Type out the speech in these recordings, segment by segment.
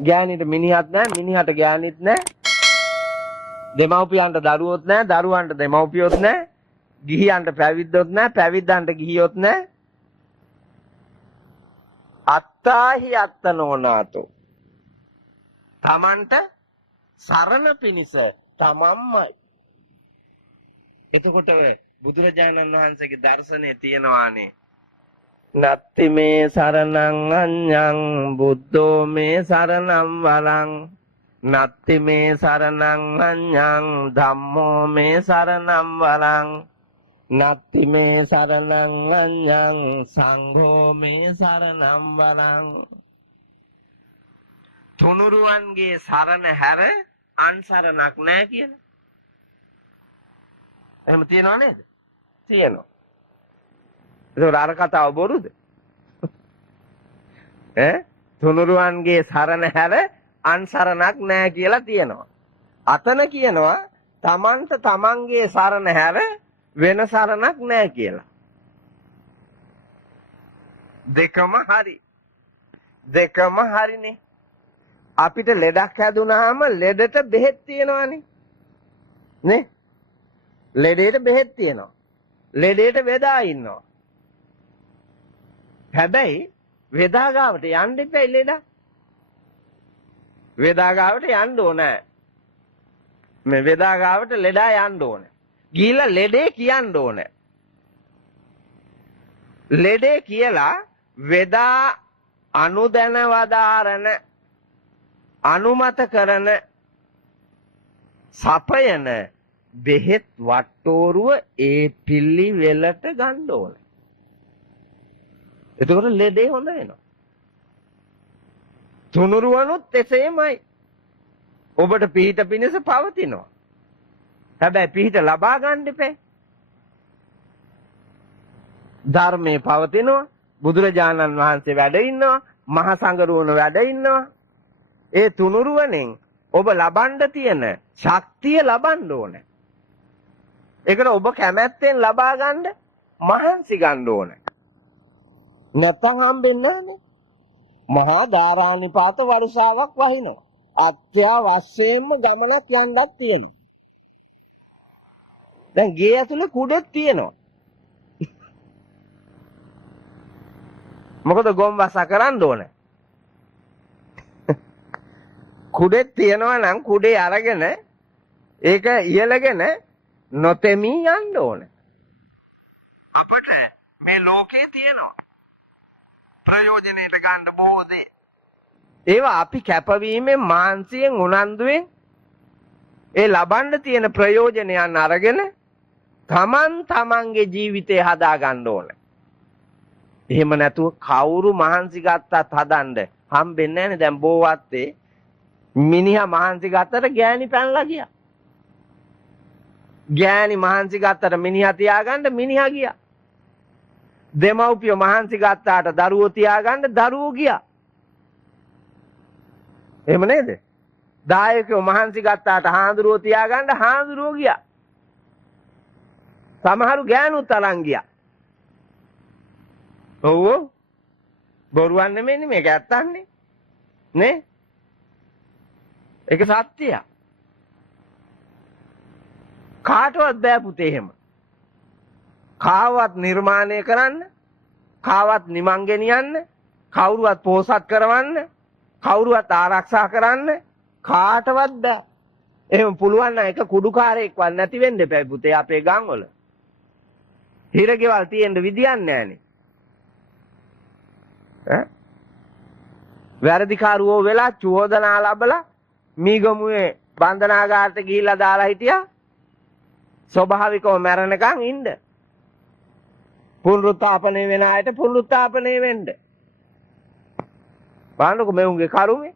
ගෑණිට මිනිහත් නැහැ, මිනිහට ගෑණිත් නැහැ. දෙමව්පියන්ට දරුවොත් නැහැ, දරුවන්ට දෙමව්පියොත් නැහැ. ගිහියන්ට පැවිද්දොත් නැහැ, පැවිද්දන්ට ගිහියොත් නැහැ. අත්තාහි අත්තනෝනාතෝ. තමන්ට සරණ පිණිස තමන්මයි. එතකොට බුදුරජාණන් වහන්සේගේ දර්ශනේ තියෙනවානේ. නත්ති මේ සරණං අඤ්ඤං බුද්ධෝ මේ සරණං වරං. නත්ති මේ සරණං අඤ්ඤං ධම්මෝ මේ සරණං වරං. නත්ති මේ සරණං අඤ්ඤං සංඝෝ මේ සරණං වරං. තුනුරුවන්ගේ සරණ හැර අන් සරණක් නැහැ කියලා. එහෙම තියනව නේද? තියෙනවා. ඒක අර කතාව බොරුද? තුනුරුවන්ගේ සරණ හැර අන් සරණක් නැහැ කියලා තියෙනවා. අතන කියනවා තමන්ට තමන්ගේ සරණ හැර වෙන සරණක් නැහැ කියලා. දෙකම හරි. දෙකම හරිනේ. අපිට ලෙඩක් හැදුනහම ලෙඩට බෙහෙත් තියෙනවානේ. නේ? ලෙඩේට බෙහෙත් තියෙනවා. ලෙඩේට වෙදා ඉන්නවා. හැබැයි වෙදා ගාවට යන්න එපා ලෙඩා. වෙදා ගාවට යන්න ඕනේ. මේ වෙදා ගාවට ලෙඩා යන්න ඕනේ. ගිහිල්ලා ලෙඩේ කියන්න ඕනේ. ලෙඩේ කියලා වෙදා අනුදැන වදාරන අනුමත කරන සපයන බෙහෙත් වට්ටෝරුව ඒ පිළිවෙලට ගන්න ඕනේ. එතකොට ලෙඩේ හොඳ වෙනවා. තුනුරුවනුත් එසේමයි. ඔබට පිහිට පිණිස පවතිනවා. හැබැයි පිහිට ලබා ගන්න එපා. ධර්මයේ පවතිනවා. බුදුරජාණන් වහන්සේ වැඩ ඉන්නවා. මහා සංඝරුවන වැඩ ඉන්නවා. ඒ තුනුරුවනෙන් ඔබ ලබන්න තියෙන ශක්තිය ලබන්න ඕනේ. ඒකට ඔබ කැමැත්තෙන් ලබා ගන්න මහන්සි ගන්න ඕනේ. නැත්නම් හම්බෙන්නේ නැහැ. මහා ධාරානිපාත වර්ෂාවක් වහිනවා. අත්‍යවශ්‍යයෙන්ම ගමනක් යන්නත් තියෙනවා. දැන් ගේ ඇතුලේ කුඩෙත් තියෙනවා. මොකද ගොම් වස කරන්න ඕනේ. කුඩෙත් තියනවා නම් කුඩේ අරගෙන ඒක ඉහළගෙන නොතෙමී යන්න ඕනේ. අපිට මේ ලෝකේ තියෙනවා ප්‍රයෝජනෙට ගන්න බොහෝ දේ. ඒවා අපි කැපවීමෙන් මානසිකයෙන් උනන්දුවෙන් ඒ ලබන්න තියෙන ප්‍රයෝජනයන් අරගෙන තමන්ගේ ජීවිතය හදා ගන්න ඕනේ. එහෙම නැතුව කවුරු මහන්සි ගත්තත් හදන්න හම්බෙන්නේ නැහැ නේ. දැන් බෝවත්තේ මිනිහා මහන්සි ගත්තට ගෑණි පැනලා ගියා. ගෑණි මහන්සි ගත්තට මිනිහා තියාගන්න මිනිහා ගියා. දෙමව්පියෝ මහන්සි ගත්තාට දරුවෝ තියාගන්න දරුවෝ ගියා. එහෙම නේද? දායකයෝ මහන්සි ගත්තාට හාමුදුරුවෝ තියාගන්න හාමුදුරුවෝ ගියා. සමහරු ගෑනුත් අරන් ගියා. ඔව් බොරුවක් නෙමෙයි මේක ඇත්තන්නේ. නේ? ඒක සත්‍යය. කාටවත් බෑ පුතේ එහෙම. කාවත් නිර්මාණය කරන්න, කාවත් නිමං ගෙනියන්න, කවුරුවත් පෝසත් කරවන්න, කවුරුවත් ආරක්ෂා කරන්න කාටවත් බෑ. එහෙම පුළුවන් නම් එක කුඩුකාරයෙක්වත් නැති වෙන්න එපා පුතේ අපේ ගම්වල. හිරගෙවල් තියෙන්න විදියක් නැහැනේ. වැරදිකාරවෝ වෙලා චෝදනා ලැබලා මීගමුවේ බන්ධනාගාරට ගිහිල්ලා දාලා හිටියා. ස්වභාවිකව මැරෙනකන් ඉන්න. පුනරුත්ථාපනය වෙන අයට පුනරුත්ථාපනය වෙන්න. බලන්නකො මෙවුන්ගේ කරුමේ.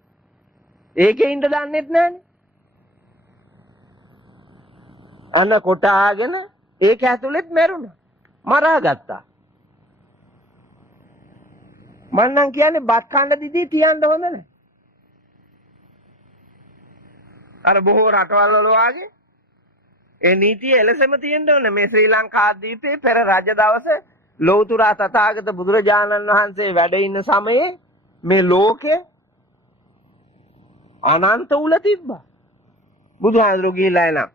ඒකේ ඉන්න දන්නෙත් නැහනේ. අන්න කොටාගෙන ඒක ඇතුළෙත් මැරුණා. මරාගත්තා. මන්නම් කියන්නේ බත් කන්න දිදී තියන්න හොඳ නැහැ. අර බොහෝ රටවල් වල වාගේ ඒ නීතිය එලෙසම තියෙන්න ඕනේ. මේ ශ්‍රී ලංකාද්වීපයේ පෙර රජ දවසේ ලෞතර තථාගත බුදුරජාණන් වහන්සේ වැඩ ඉන්න සමයේ මේ ලෝකේ අනන්ත උල තිබ්බා. බුදුහාමුදුරු ගිහිල්ලා එනම්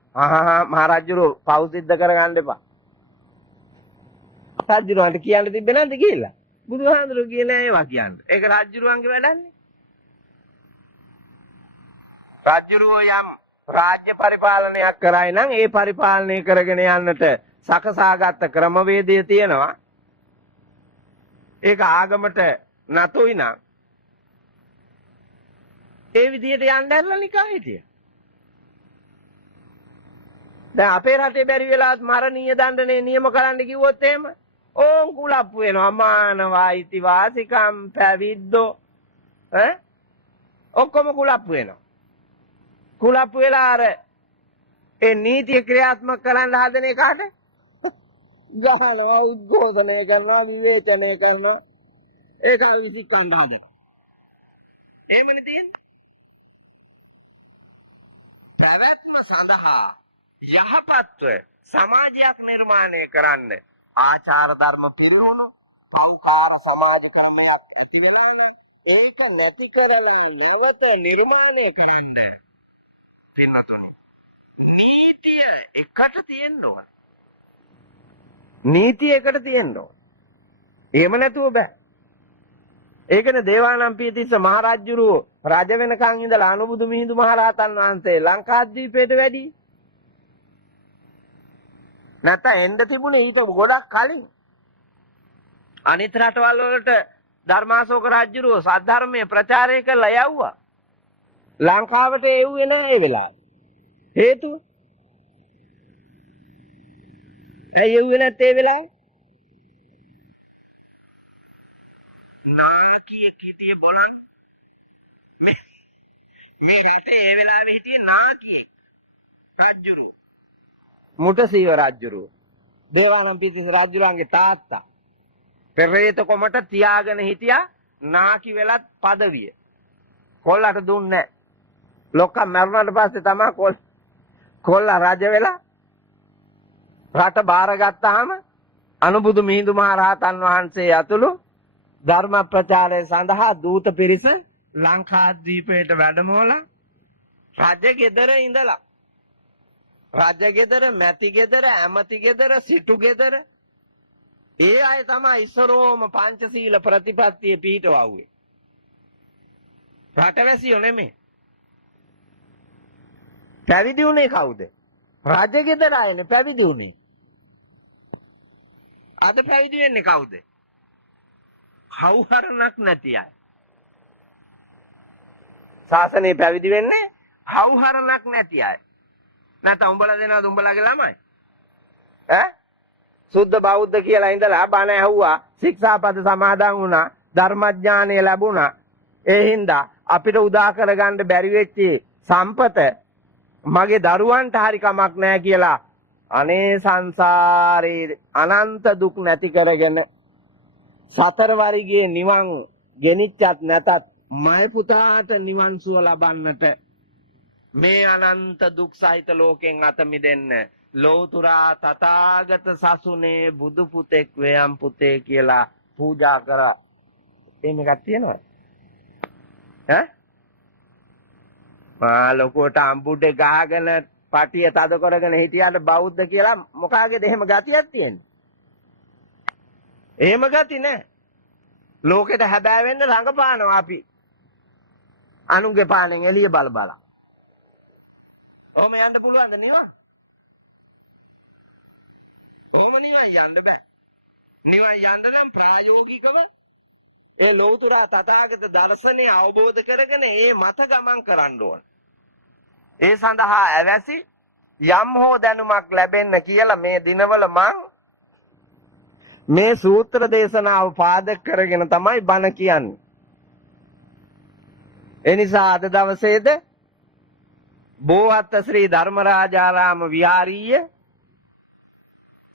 මහරජුරු පව් සිද්ධ කරගන්න එපා. රජුරවන්ට කියන්න තිබ්බේ නැද්ද ගිහිල්ලා? බුදුහාමුදුරු කියලා ඒවා කියන්න. ඒක රජුරුවන්ගේ වැඩන්නේ. රජුරුව යම් රාජ්‍ය පරිපාලනයක් කරයි නම් ඒ පරිපාලනය කරගෙන යන්නට සකසාගත් ක්‍රමවේදය තියෙනවා. ඒක ආගමට නතුයි නම් ඒ විදිහට යන්න ඇරලා නිකන් හිටියා. දැන් අපේ රටේ බැරි වෙලාවත් මරණීය දඬුවමේ නියම කරන්න කිව්වොත් එහෙම ඕන් කුලප්පු වෙනවා. මානව අයිතිවාසිකම් පැවිද්දෝ ඔක්කොම කුලප්පු වෙනවා. කුලප්පු වෙලා අර ඒ නීතිය ක්‍රියාත්මක කරන්න හදන එකට ගහනවා, උද්ඝෝෂණය කරනවා, විවේචනය කරනවා. ඒක විසිකන්න හදනවා. එහෙමනේ තියෙන්නේ. පැවැත්ම සඳහා යහපත්ව සමාජයක් නිර්මාණය කරන්න ආචාර ධර්ම පිළිහුණු සංස්කාර සමාජ ක්‍රමයක් ඇති වෙනවා. ඒක නැති කරලා නැවත නිර්මාණය කරන්න පින්නතුනි නීතිය එකට තියෙන්න ඕන. නීතිය එකට තියෙන්න ඕන. එහෙම නැතුව බෑ. ඒකනේ දේවානම්පියතිස්ස මහරජුරුව රජ වෙනකන් ඉඳලා අනුබුදු මිහිඳු මහරහතන් වහන්සේ ලංකාද්වීපයට වැඩි. නැත්නම් එන්න තිබුණේ ඊට ගොඩක් කලින්. අනිත් රටවල් වලට ධර්මාශෝක රජුරුව සද්ධර්මයේ ප්‍රචාරය කළා යවුවා. ලංකාවට එව්වේ නැහැ ඒ වෙලාවේ. හේතුව ඇයි එව්වේ නැත්තේ ඒ වෙලාවේ? නාකියෙක් හිටියේ බලන්න. මේ රටේ ඒ වෙලාවේ හිටියේ නාකියෙක්. රජුරුව. මුටසීව රජුරුව. දේවානම්පියතිස්ස රජුලන්ගේ තාත්තා. පෙරේත කොමට තියාගෙන හිටියා නාකි වෙලත් পদවිය. කොල්ලට දුන්නේ නැහැ. ලොක්කා මරුණාට පස්සේ තමයි කොල්ලා රජ වෙලා රට බාරගත්තාම අනුබුදු මිහිඳු මහ රහතන් වහන්සේ ඇතුළු ධර්ම ප්‍රචාරය සඳහා දූත පිරිස ලංකාද්වීපයට වැඩමවලා රජ ගෙදර ඉඳලා රජ ගෙදර, මැති ගෙදර, ඇමති ගෙදර, සිටු ගෙදර ඒ අය තමයි ඉස්සරෝම පංචශීල ප්‍රතිපත්තිය පිහිටවුවේ. රටවැසියෝ නෙමෙයි. පැවිදි වුණේ කවුද? රජ ගෙදර අයනේ පැවිදි වුණේ. අද පැවිදි වෙන්නේ කවුද? හවුහරණක් නැති අය. ශාසනයේ පැවිදි වෙන්නේ හවුහරණක් නැති අය. නැත්නම් උඹලා දෙනවද උඹලාගේ ළමයි? සුද්ධ බෞද්ධ කියලා ඉඳලා බණ ඇහුවා, ශික්ෂාපද සමාදන් වුණා, ධර්මඥානය ලැබුණා. ඒ හින්දා අපිට උදා කරගන්න බැරි වෙච්ච සම්පත මගේ දරුවන්ට හරි කමක් නැහැ කියලා අනේ සංසාරේ අනන්ත දුක් නැති කරගෙන සතර වරිගේ නිවන් ගෙනිච්චත් නැතත් මයි පුතාට නිවන් සුව ලබන්නට මේ අනන්ත දුක් සහිත ලෝකෙන් අත මිදෙන්න ලෝතුරා තථාගත සසුනේ බුදු පුතෙක් වේයම් පුතේ කියලා පූජා කරා. එහෙම එකක් තියෙනවද? ලොකුවට අම්බුඩේ ගහගෙන පටිය තද කරගෙන හිටියාට බෞද්ධ කියලා මොකාගේද එහෙම ගතියක් තියෙන්නේ? එහෙම ගති නෑ. ලෝකෙට හැබෑ වෙන්න රඟපානවා අපි. අනුන්ගේ පානෙන් එළිය බල බල. ඔහොම යන්න පුළුවන්ද නිවන්? ඔහොම නිවන් යන්න බෑ. නිවන් යන්න නම් ප්‍රායෝගිකව ඒ ලෝතුරා තථාගත දර්ශනය අවබෝධ කරගෙන ඒ මත ගමන් කරන්න ඕන. ඒ සඳහා ඇවැසි යම් හෝ දැනුමක් ලැබෙන්න කියලා මේ දිනවල මං මේ සූත්‍ර දේශනාව පාදක කරගෙන තමයි බණ කියන්නේ. ඒ නිසා අද දවසේද බෝවත්ත ශ්‍රී ධර්මරාජාරාම විහාරීය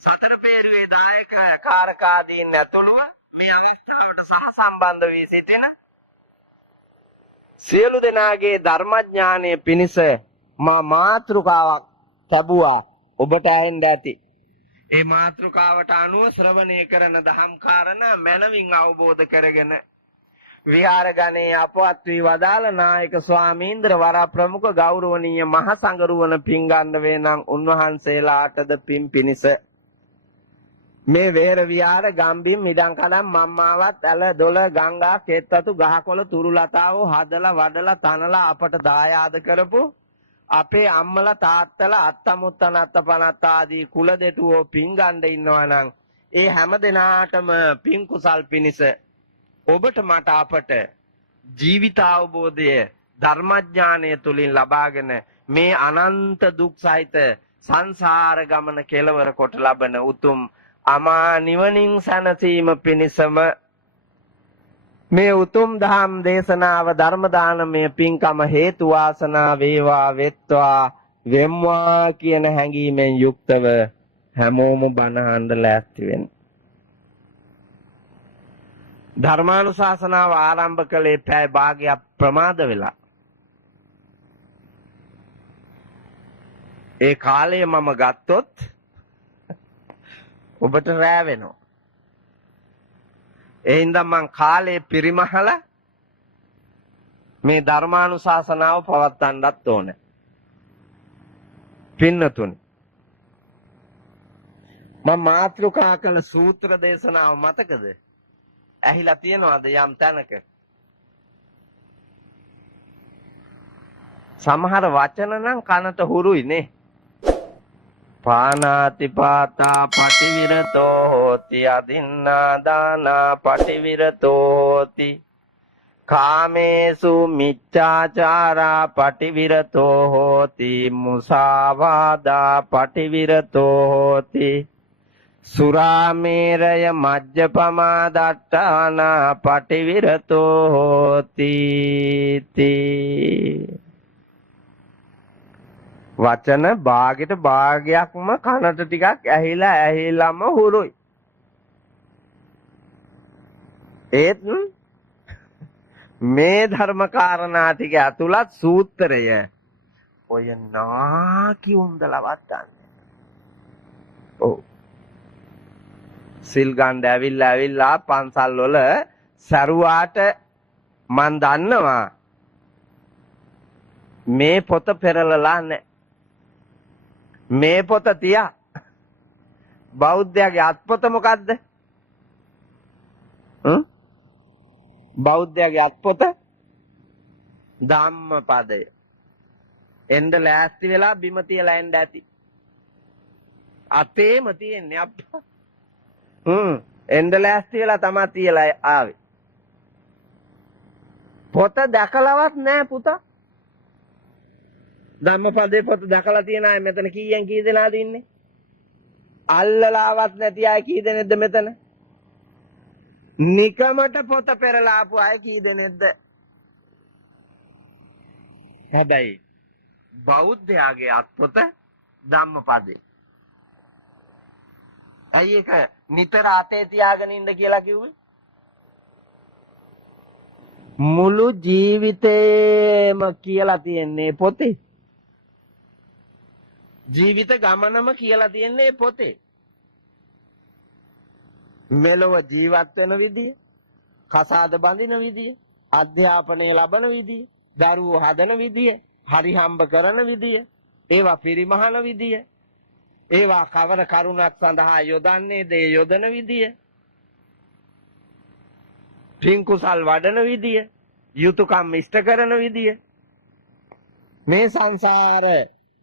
සතර පේරුවේ දායක කාරකාදීන් ඇතුළුව මේ අවස්ථාවට සහසම්බන්ධ වී සිටින සියලු දෙනාගේ ධර්මඥානය පිණිස මා මාතෘකාවක් ලැබුවා. ඔබට ඇහෙන්න ඇති. ඒ මාතෘකාවට අනුව ශ්‍රවණය කරන දහම් කාරණා මනවින් අවබෝධ කරගෙන විහාරගණේ අපවත් වී වදාළ නායක ස්වාමීන්ද්‍ර වර ප්‍රමුඛ ගෞරවනීය මහ සංඝරුවන පින්ගන්න වේනම් උන්වහන්සේලාටද පින් පිනිස මේ වේර විහාර ගම්බිම් මිඩං කලම් මම්මාවත් ඇල දොළ ගංගා කෙත්වතු ගහකොළ තුරු ලතාවෝ හදලා වඩලා තනලා අපට දායාද කරපු අපේ අම්මලා තාත්තලා අත්තමුත්තන අත්තපනත් ආදී කුල දෙටුවෝ පින්ගන්න ඉන්නවා නම් ඒ හැම දිනාටම පින් කුසල් පිනිස ඔබට මට අපට ජීවිත අවබෝධය ධර්මඥානය තුලින් ලබාගෙන මේ අනන්ත දුක් සහිත සංසාර ගමන කෙලවර කොට ලබන උතුම් අමා නිවනින් සැනසීම පිණිසම මේ උතුම් දහම් දේශනාව ධර්ම දානමය පින්කම හේතු වාසනා වේවා වෙත්වා වෙම්වා කියන හැඟීමෙන් යුක්තව හැමෝම බණ අහන්න ලෑස්ති වෙන්න. ධර්මානුශාසනාව ආරම්භ කළේ පැය භාගයක් ප්‍රමාද වෙලා. ඒ කාලය මම ගත්තොත් ඔබට රෑ වෙනවා. ඒ හින්දා මං කාලේ පිරිමහලා මේ ධර්මානුශාසනාව පවත්වන්නත් ඕනේ. පින්නතුනි මම මාතෘකා කළ සූත්‍ර දේශනාව මතකද? ඇහිලා තියනවාද යම් තැනක? සමහර වචන නම් කනට හුරුයි නේ. පානාතිපාතා පටිවිරතෝ හෝති අදින්නා දානා පටිවිරතෝ හෝති කාමේසු මිච්ඡාචාරා පටිවිරතෝ හෝති මුසාවාදා පටිවිරතෝ හෝති සුරාමේරය මජ්ජපමා දට්ඨානා පටිවිරතෝ හෝති වචන භාගෙට භාගයක්ම කනට ටිකක් ඇහිලාම හුරුයි. ඒත් මේ ධර්ම කාරණා ටික ඇතුළත් සූත්‍රය ඔය නාකි උන්දලවත් ගන්න. ඔව්. සිල් ගන්න ඇවිල්ලා පන්සල් වල සරුවාට මන් දන්නවා මේ පොත පෙරලලා නැහැ. මේ පොත තියා බෞද්ධයාගේ අත්පොත මොකද්ද? බෞද්ධයාගේ අත්පොත ධම්මපදය. එන්න ලෑස්ති වෙලා බිම තියලා එන්න ඇති. අතේම තියෙන්නේ අප්පා. එන්න ලෑස්ති වෙලා තමයි තියලා ආවේ. පොත දැකලවත් නැහැ පුතා. ධම්මපදේ පොත දැකලා තියන අය මෙතන කීයෙන් කී දෙනාද ඉන්නේ? අල්ලලාවත් නැති අය කී දෙනෙක්ද මෙතන? නිකමට පොත පෙරලා ආපු අය කී දෙනෙක්ද? හැබැයි බෞද්ධයාගේ අත්පොත ධම්මපදේ. ඇයි ඒක නිතර අතේ තියාගෙන ඉන්න කියලා කිව්වේ? මුළු ජීවිතේම කියලා තියන්නේ පොතේ. ජීවිත ගමනම කියලා තියන්නේ පොතේ. මෙලොව ජීවත් වෙන විදිය, කසාද බඳින විදිය, අධ්‍යාපනය ලබන විදිය, දරුවෝ හදන විදිය, හරි හම්බ කරන විදිය, ඒවා පිරිමහන විදිය, ඒවා කවර කරුණක් සඳහා යොදන්නේ දේ යොදන විදිය, පින් කුසල් වඩන විදිය, යුතුයකම් ඉෂ්ට කරන විදිය, මේ සංසාර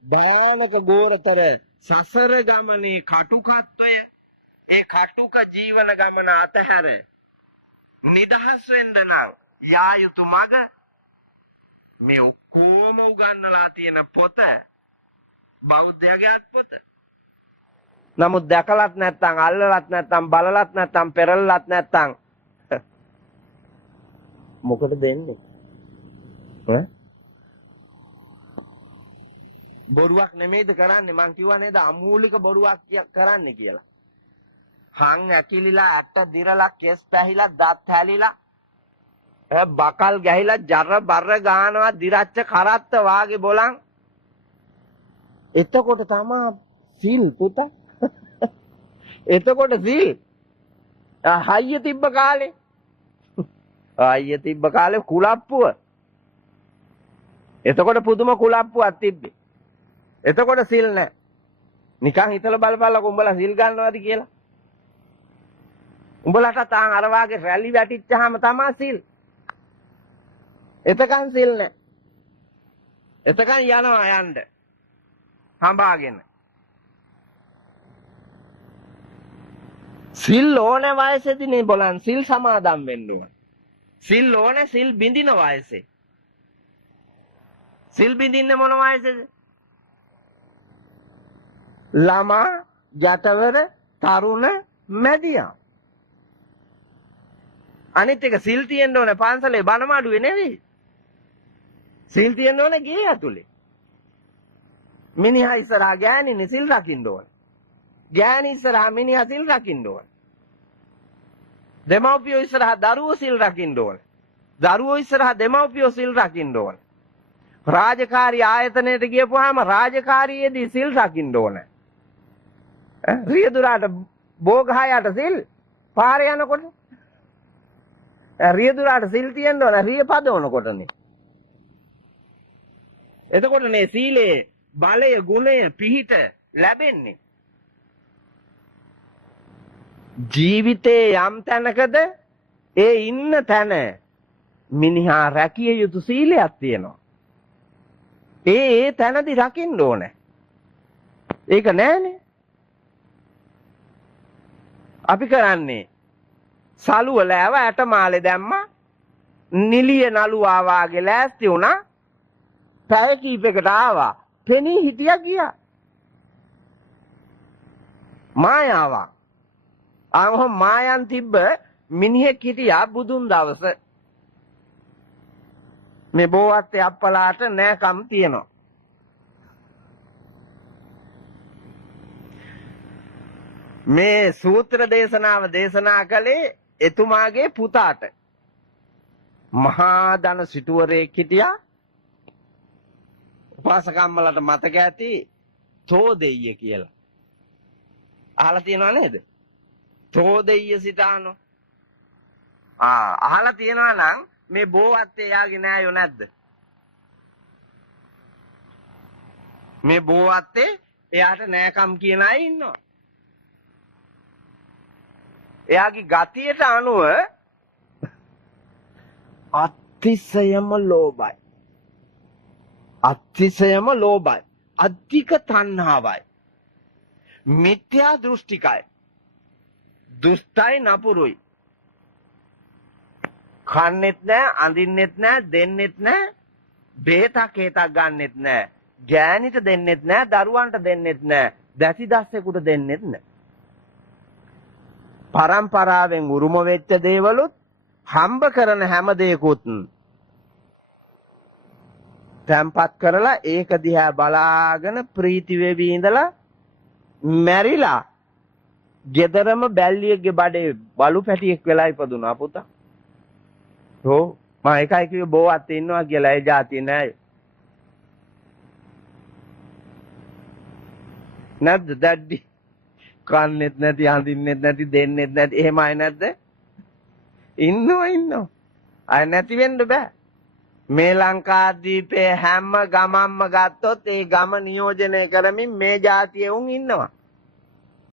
භයානක ගෝරතර සසර ගමනේ කටුකත්වය, ඒ කටුක ජීවන ගමන අතහැර නිදහස් වෙන්න නම් යා යුතු මඟ මේ ඔක්කොම උගන්වලා තියෙන පොත බෞද්ධයාගේ අත්පොත. නමුත් දැකලත් නැත්නම් අල්ලලත් නැත්නම් බලලත් නැත්නම් පෙරලලත් නැත්නම් මොකද දෙන්නේ? බොරුවක් නෙමෙයිද කරන්නේ? මං කිව්වා නේද අමූලික බොරුවක් කරන්නේ කියලා. හං ඇකිලිලා ඇට දිරලා කෙස් පැහිලා දත් හැලිලා බකල් ගැහිලා ජර බර ගානවා දිරච්ච කරත්ත වාගේ බොලන්. එතකොට තමා සීල් පුත. එතකොට සීල් හයිය තිබ්බ කාලේ අයියේ තිබ්බ කාලේ කුලප්පුව. එතකොට පුදුම කුලප්පුවක් තිබ්බේ. එතකොට සිල් නැහැ. නිකන් හිතලා බලපල්ලා උඹලා සිල් ගන්නවද කියලා. උඹලට තාන් අර වාගේ රැලි වැටිච්චාම තමයි සිල්. එතකන් සිල් නැහැ. එතකන් යනවා යන්න. හඹාගෙන. සිල් ඕනේ වයසේදී නේ බලන්න සිල් සමාදම් වෙන්න ඕන. සිල් ඕනේ සිල් බින්දින වයසේ. සිල් බින්දින්නේ මොන වයසේද? ළමා, ජටවර, තරුණ, මැදියම්. අනිත් එක සිල් තියෙන්න ඕනේ පන්සලේ බණමාඩුවේ නෙවෙයි. සිල් තියෙන්න ඕනේ ගේ ඇතුලේ. මිනිහා ඉස්සරහා ගෑණිනේ සිල් රකින්න ඕනේ. ගෑණි ඉස්සරහා මිනිහා සිල් රකින්න ඕනේ. දෙමව්පියෝ ඉස්සරහා දරුවෝ සිල් රකින්න ඕනේ. දරුවෝ ඉස්සරහා දෙමව්පියෝ සිල් රකින්න ඕනේ. රාජකාරී ආයතනයට ගියපුවාම රාජකාරියේදී සිල් රකින්න ඕනේ. රියදුරාට බෝගහයට සිල් පාරේ යනකොට රියදුරාට සිල් තියෙන්න ඕනේ රිය පදවනකොටනේ. එතකොටනේ සීලේ බලය ගුණය පිහිට ලැබෙන්නේ. ජීවිතේ යම් තැනකද ඒ ඉන්න තැන මිනිහා රැකිය යුතු සීලයක් තියෙනවා. ඒ තැනදී රකින්න ඕනේ. ඒක නෑනේ. අපි කරන්නේ සලුව ලෑව ඇට මාලේ දැම්මා නිලිය නළුවා වාගේ ලෑස්ති වුණා පැය කීපයකට ආවා පෙනී හිටියා ගියා මායාවක් ආවම මායන් තිබ්බ මිනිහෙක් හිටියා බුදුන් දවස මේ බෝවත්තේ අප්පලාට නෑකම් තියෙනවා මේ සූත්‍ර දේශනාව දේශනා කළේ එතුමාගේ පුතාට මහා ධන සිටුවරයෙක් හිටියා උපාසකම්මලට මතක ඇති තෝදෙය්‍ය කියලා අහලා තියෙනව නේද තෝදෙය්‍ය සිතානෝ අහලා තියෙනවා නම් මේ බෝවත්තේ යාගේ නෑයෝ නැද්ද මේ බෝවත්තේ එයාට නෑකම් කියන අය ඉන්නවා එයාගේ ගතියට අනුව අතිශයම ලෝභයි. අතිශයම ලෝභයි. අධික තණ්හාවයි. මිත්‍යා දෘෂ්ටිකයි. දුෂ්ටයි නපුරුයි. කන්නෙත් නෑ, අඳින්නෙත් නෑ, දෙන්නෙත් නෑ, බේතක් හේතක් ගන්නෙත් නෑ. ගෑනිට දෙන්නෙත් නෑ, දරුවන්ට දෙන්නෙත් නෑ, දැසි දස්සෙකුට දෙන්නෙත් නෑ. පරම්පරාවෙන් උරුම වෙච්ච දේවලුත් හම්බ කරන හැම දෙයකුත් තැම්පත් කරලා ඒක දිහා බලාගෙන ප්‍රීති වෙවි ඉඳලා මැරිලා ගෙදරම බැල්ලියගේ බඩේ බලු පැටියෙක් වෙලා ඉපදුනා පුතා. ඔව් මම එකයි කිව්වේ බෝවත් ඉන්නවා කියලා ඒ જાතිය නෑ. නැද්ද දැඩි කන්නෙත් නැති අඳින්නෙත් නැති දෙන්නෙත් නැති එහෙම අය නැද්ද ඉන්නවා අය නැති වෙන්න බෑ මේ ලංකාදීපේ හැම ගමක්ම ගත්තොත් ඒ ගම නියෝජනය කරමින් මේ જાතිය උන් ඉන්නවා